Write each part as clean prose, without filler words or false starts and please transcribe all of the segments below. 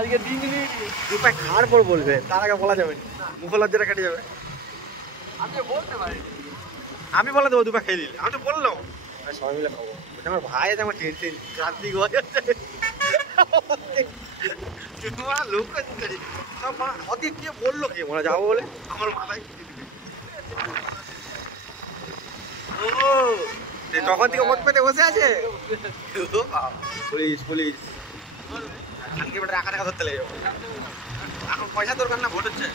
আজকে ডিংলি দুপায় খাওয়ার পর বলবে, তার আগে বলা যাবে না, মুখ লজ্জাটা কেটে যাবে। আমি বলতে পারি, আমি বলে দেবো দুপা খেয়ে দিলে, আমি তো বললাম সবাই মিলে খাবো। আমার ভাই আছে, আমার টেনশন রাত্রি হয়ে যাচ্ছে। তোমার লোক অতি কে বললো কে মনে যাবো বলে আমার মাথায় ও তখন থেকে মত পেতে বসে আছে। পুলিশ পুলিশ খানকে বেটা রাখা ধরতে লেগে যাবো। এখন পয়সা দরকার না, ভোট হচ্ছে।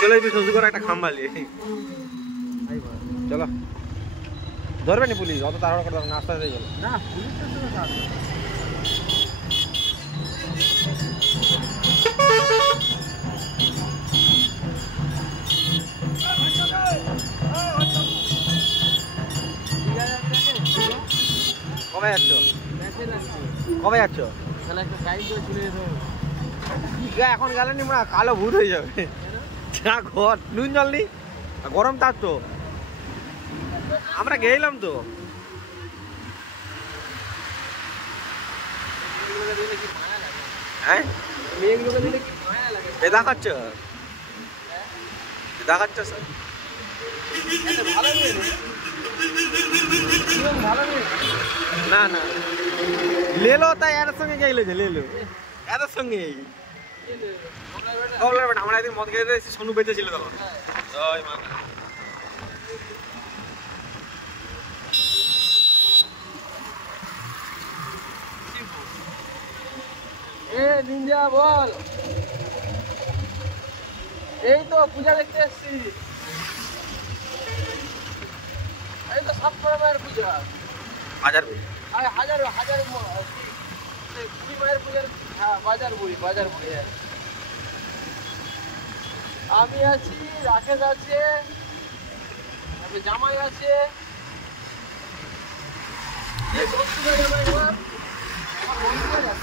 চলো শ্বশুর করে একটা খাম্বালি চলো, ধরবে নি পুলিশ, অত তাড়াহুড়ো করে ধরো না, আস্তে আস্তে চলো। না পুলিশ কবে যাচ্ছ? কবে যাচ্ছ? এখন গেলে নি মনে কালো ভূত হয়ে যাবে। যা ঘর নুন জল নি, গরম তার তো আমরা গেলাম তো। হ্যাঁ এ দেখাচ্ছ, দেখাচ্ছ স্যার না না লেলো, তাই এর সঙ্গে গেলে যে লেলো এর সঙ্গে আমরা একদিন মদ খেতে সোনু বেঁচে ছিল তখন। জয় মা। নিন্দা বল, এই তো পূজা দেখতে এসছি, এই তো সপ্তমী মায়ের পূজা। হাজার হাজার হাজার বুড়ি মায়ের পূজার, হ্যাঁ বাজার বুড়ি, বাজার বুড়ি। হ্যাঁ আমি আছি, রাকেশ আছে, জামাই আছে, জামাই